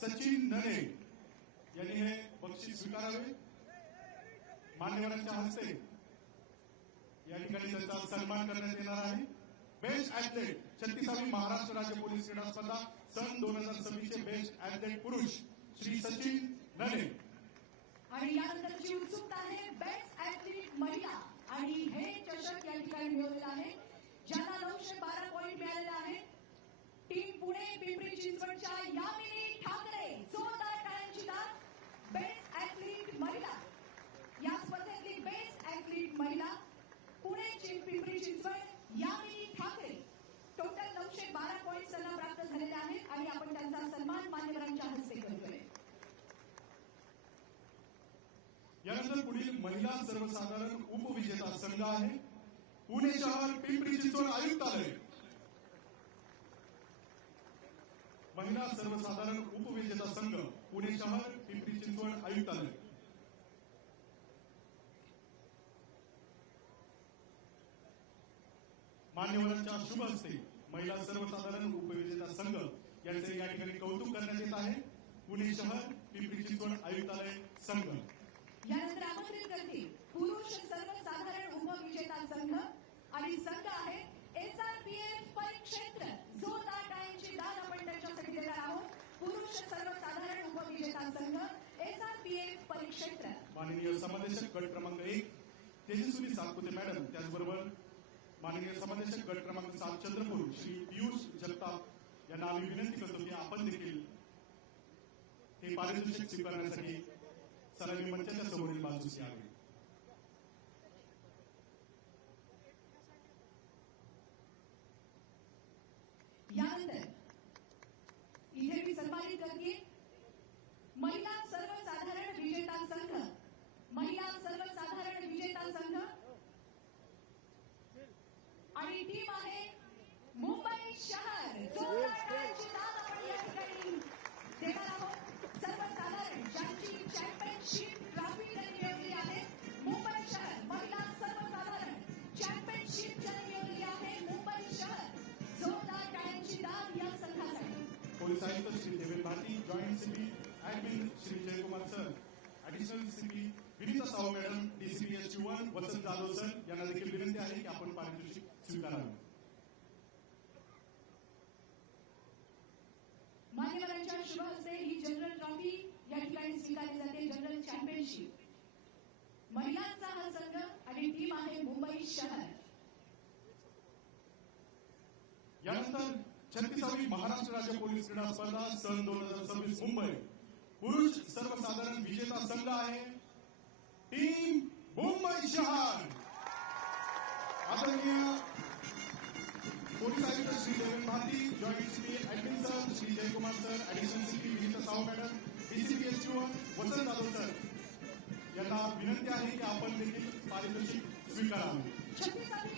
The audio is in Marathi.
सचिन नने यांनी हे बक्षीस स्वीकारावे। मान्यवरांच्या हस्ते या ठिकाणी त्यांचा सन्मान करण्यात येणार आहे। बेस्ट ऍथलेट 36वी महाराष्ट्र राज्य पोलीस क्रीडा स्पर्धा सन 2026 चे बेस्ट ऍथलेट पुरुष श्री सचिन नने। आणि यानंतरची उत्सुकता आहे बेस्ट ऍथलीट महिला आणि हे चषक या ठिकाणी मिळवलेला आहे ज्यांना 912 पॉईंट मिळालेले आहेत। टीम पुणे पिंपरी चिंचवडच्या यामिनी ठाकरे जोरदार टाळ्यांची दाद। बेस्ट ऍथलीट महिला या स्पर्धेतली बेस्ट ऍथलीट महिला पुणे पिंपरी चिंचवड यामिनी ठाकरे टोटल 912 पॉईंट्स त्यांना प्राप्त झालेले आहेत आणि आपण त्यांचा सन्मान मान्यवरांच्या हस्ते करतोय। यानंतर पुढील महिला सर्वसाधारण उपविजेता संघ आहे पुणे शहर पिंपरी चिंचवड आयुक्तालय। महिला सर्वसाधारण उपविजेता संघ पुणे शहर पिंपरी चिंचवड आयुक्तालय। मान्यवरांच्या शुभ हस्ते महिला सर्वसाधारण उपविजेता संघ यांचे या ठिकाणी कौतुक करण्यात येत आहे। पुणे शहर पिंपरी चिंचवड आयुक्तालय संघ। यानंतर आमंत्रित करते पुरुष सर्वसाधारण उपविजेता संघ आणि संघ आहे SRPF परिक्षेत्र। जोरदार टाळ्यांची दाद आपण त्यांच्यासाठी देणार आहोत। पुरुष सर्वसाधारण उपविजेता संघ SRPF परिक्षेत्र। माननीय समादेशक गट क्रमांक 1 तेजस्वी सातपुते मॅडम, त्याचबरोबर माननीय समादेशक गट क्रमांक 7 चंद्रपूर श्री पियुष जगताप यांना आम्ही विनंती करतो की आपण देखील हे पारितोषिक स्वीकारण्यासाठी सरांनी मंचाच्या समोरील बाजूस यावे। यानंतर इथे मी सन्मानित करते महिला सर्वसाधारण विजेता संघ। महिला सर्वसाधारण विजेता संघ आणि टीम आहे मुंबई शहर। जोरदार टाळ्यांची दाद आपण या ठिकाणी देणार आहोत। सर्वसाधारण ज्यांची चॅम्पियनशिप ट्रॉफी त्यांनी मिळवली आहे मुंबई शहर महिला सर्वसाधारण चॅम्पियनशिप ज्यांनी मिळवली आहे मुंबई शहर। जोरदार टाळ्यांची दाद या संघासाठी। पोलीस आयुक्त Shri Devendra Bharti, joint CP admin Shri Jaykumar sir, additional CP Vinita Sahu madam, DCP SU1 Vasant Jadhav sir यांना देखील विनंती आहे की आपण पारितोषिक स्वीकारावे। मान्यवरांच्या शुभ हस्ते ही जनरल ट्रॉफी या ठिकाणी स्वीकारली जाते। जनरल चॅम्पियनशिप महिलांचा हा संघ आणि टीम आहे मुंबई शहर। यानंतर 36वी महाराष्ट्र राज्य पोलीस क्रीडा स्पर्धा सन 2026 मुंबई पुरुष सर्वसाधारण विजेता संघ आहे टीम मुंबई शहर। आदरणीय पोलीस आयुक्त Shri Devendra Bharti, joint CP admin sir Shri Jaykumar sir, additional CP Vinita Sahu madam, DCP SU1 Vasant Jadhav sir यांना विनंती आहे की आपण देखील पारितोषिक स्वीकारावे। 36वी